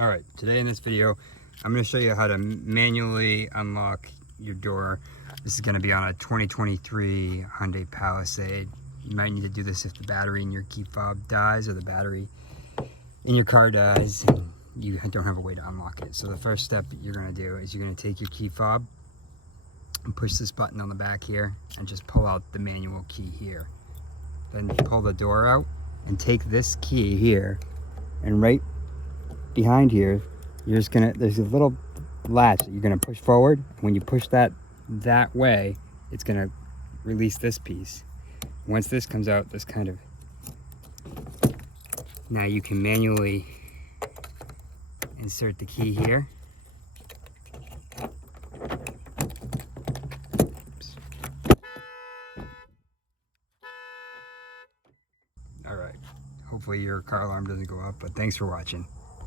Alright, today in this video, I'm going to show you how to manually unlock your door. This is going to be on a 2023 Hyundai Palisade. You might need to do this if the battery in your key fob dies or the battery in your car dies and you don't have a way to unlock it. So the first step you're going to do is you're going to take your key fob and push this button on the back here and just pull out the manual key here. Then pull the door out and take this key here and right behind here, you're just gonna, there's a little latch that you're gonna push forward. When you push that way, it's gonna release this piece. Once this comes out, this kind of, now you can manually insert the key here. All right, hopefully your car alarm doesn't go off, but thanks for watching.